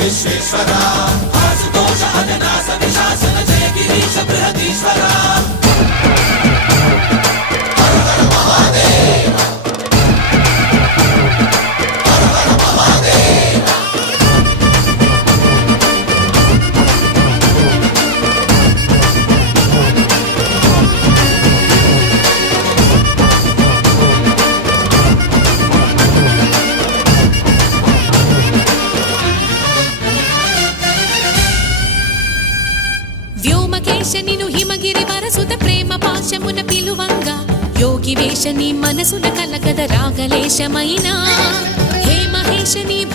విశ్వేశ్వరా ఆశుతోష అజనాస విశాసన జయ గిరీశ బృహదీశ్వరా వ్యోమకేశనిను హిమగిరి వరసుత ప్రేమ పాశమున పిలువంగా యోగి వేషని మనసున కలకద రాగలేశమైనా హే మహేశని